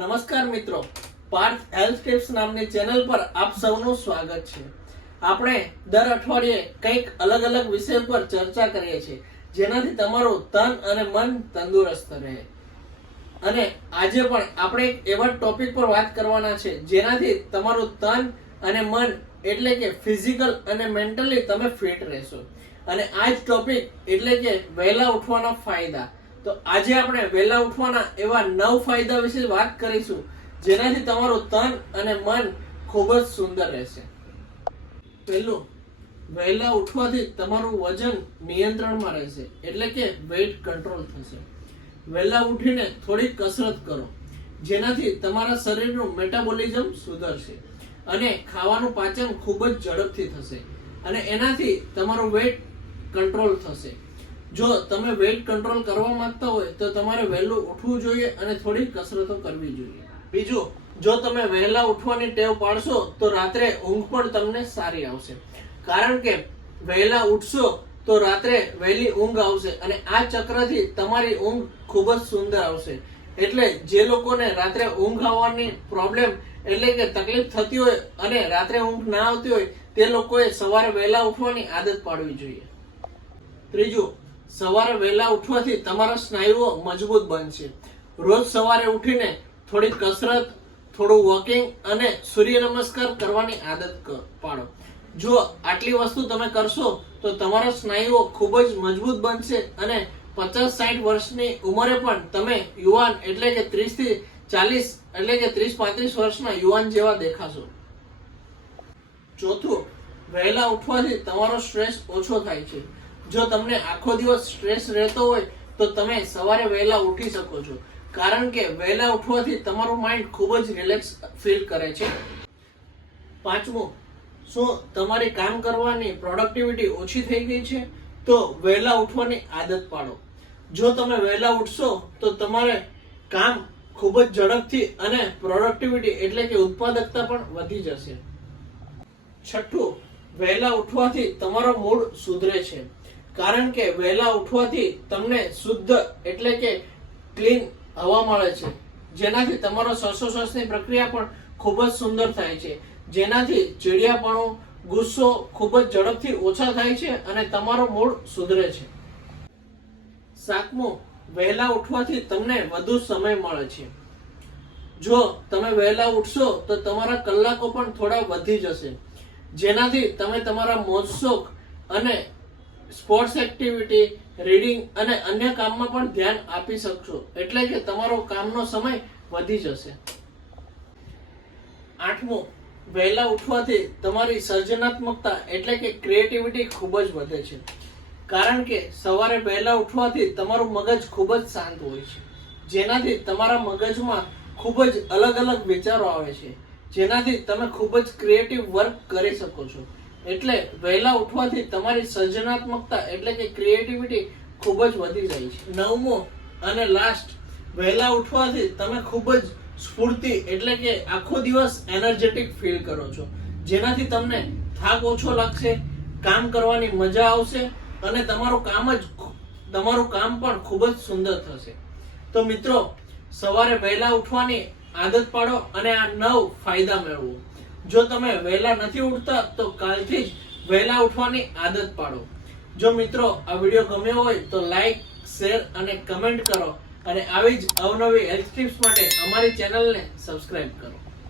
નમસ્કાર મિત્રો. Parth health tips નામની ચેનલ પર આપ સૌનું સ્વાગત છે. આપણે દર અઠવાડિયે કંઈક અલગ અલગ વિષય પર ચર્ચા કરીએ છીએ, જેનાથી તમારું તન અને મન તંદુરસ્ત રહે. અને આજે પણ આપણે એવા ટોપિક પર વાત કરવાના છે, જેનાથી તમારું તન અને મન એટલે કે ફિઝિકલ અને મેન્ટલી તમે ફિટ રહેશો. અને આ જ ટોપિક એટલે કે વહેલા ઉઠવાના ફાયદા. તો આજે આપણે વહેલા ઉઠવાના એવા નવ ફાયદા વિશે વાત કરીશું, જેનાથી તમારું તન અને મન ખૂબ જ સુંદર રહેશે. પહેલું, વહેલા ઉઠવાથી તમારું વજન નિયંત્રણમાં રહેશે, એટલે કે વેઇટ કંટ્રોલ થશે. વહેલા ઉઠીને થોડી કસરત કરો, જેનાથી તમારા શરીરનું મેટાબોલિઝમ સુધરશે અને ખાવાનું પાચન ખૂબ જ ઝડપથી થશે અને એનાથી તમારું વેટ કંટ્રોલ થશે. જો તમે વેઇટ કંટ્રોલ કરવા માંગતા હોય, તો તમારે વહેલું ઉઠવું જોઈએ અને થોડી કસરતો કરવી જોઈએ. બીજું, જો તમે વહેલા ઉઠવાની ટેવ પાડશો, તો રાત્રે ઊંઘ પણ તમને સારી આવશે. કારણ કે વહેલા ઉઠશો, તો રાત્રે વહેલી ઊંઘ આવશે અને આ ચક્રથી તમારી ઊંઘ ખૂબ જ સુંદર આવશે. એટલે જે લોકોને રાત્રે ઊંઘ આવવાની પ્રોબ્લેમ એટલે કે તકલીફ થતી હોય અને રાત્રે ઊંઘ ના આવતી હોય, તે લોકોએ સવારે વહેલા ઉઠવાની આદત પાડવી જોઈએ. ત્રીજું સવારે વહેલા ઉઠવાથી તમારા સ્નાયુઓ મજબૂત બનશે. રોજ સવારે ઉઠીને થોડી કસરત, થોડું વોકિંગ અને સૂર્ય નમસ્કાર કરવાની આદત પાડો. જો આટલી વસ્તુ તમે કરશો તો તમારા સ્નાયુઓ ખૂબ જ મજબૂત બનશે અને પચાસ સાઠ વર્ષની ઉંમરે પણ તમે યુવાન એટલે કે ત્રીસથી ચાલીસ એટલે કે ત્રીસ પાંત્રીસ વર્ષના યુવાન જેવા દેખાશો. ચોથું, વહેલા ઉઠવાથી તમારો સ્ટ્રેસ ઓછો થાય છે. જો તમને આખો દિવસ સ્ટ્રેસ રહેતો હોય, તો તમે સવારે વહેલા ઉઠી શકો છો. કારણ કે વહેલા ઉઠવાથી તમારું માઇન્ડ ખૂબ જ રિલેક્સ ફીલ કરે છે. પાંચમું, શું તમારી કામ કરવાની પ્રોડક્ટિવિટી ઓછી થઈ ગઈ છે? તો વહેલા ઉઠવાની આદત પાડો. જો તમે વહેલા ઉઠશો, તો તમારે કામ ખૂબ જ ઝડપથી અને પ્રોડક્ટિવિટી એટલે કે ઉત્પાદકતા પણ વધી જશે. છઠ્ઠું, વહેલા ઉઠવાથી તમારો મૂડ સુધરે છે. કારણ કે વહેલા ઉઠવાથી તમને શુદ્ધ એટલે કે ક્લીન હવા મળે છે. જેનાથી તમારો શ્વાસોશ્વાસની પ્રક્રિયા પણ ખૂબ જ સુંદર થાય છે. જેનાથી ચીડિયાપણું, ગુસ્સો ખૂબ જ ઝડપથી ઓછા થાય છે અને તમારો મૂડ સુધરે છે. સાતમું વહેલા ઉઠવાથી તમને વધુ સમય મળે છે. જો તમે વહેલા ઉઠશો, તો તમારા કલાકો પણ થોડા વધી જશે. જેનાથી તમે તમારા મોજશોખ અને સ્પોર્ટ્સ એક્ટિવિટી, રીડિંગ અને અન્ય કામમાં પણ ધ્યાન આપી શકશો. એટલે કે તમારો કામનો સમય વધી જશે. આઠમું, વહેલા ઉઠવાથી તમારી સર્જનાત્મકતા એટલે કે ક્રિએટિવિટી ખૂબ જ વધે છે. કારણ કે સવારે વહેલા ઉઠવાથી તમારું મગજ ખૂબ જ શાંત હોય છે. જેનાથી તમારા મગજમાં ખૂબ જ અલગ અલગ વિચારો આવે છે. જેનાથી તમે ખૂબ જ ક્રિએટિવ વર્ક કરી શકો છો. એટલે વહેલા ઉઠવાથી તમારી સર્જનાત્મકતા એટલે કે ક્રિએટિવિટી ખૂબ જ વધી જાય છે. નવમો અને લાસ્ટ વહેલા ઉઠવાથી તમે ખૂબ જ સ્ફૂર્તિ એટલે કે આખો દિવસ એનર્જેટિક ફીલ કરો છો. જેનાથી તમને થાક ઓછો લાગશે, કામ કરવાની મજા આવશે અને તમારું કામ જ તમારું કામ પણ ખૂબ જ સુંદર થશે. તો મિત્રો, સવારે વહેલા ઉઠવાની આદત પાડો અને આ નવ ફાયદા મેળવો. જો તમે વહેલા નથી ઉઠતા, તો કાલથી જ વહેલા ઉઠવાની આદત પાડો. જો મિત્રો, આ વીડિયો ગમ્યો હોય, તો લાઈક શેર અને કમેન્ટ કરો. અને આવી જ અવનવી હેલ્થ ટિપ્સ માટે અમારી ચેનલને સબસ્ક્રાઇબ કરો.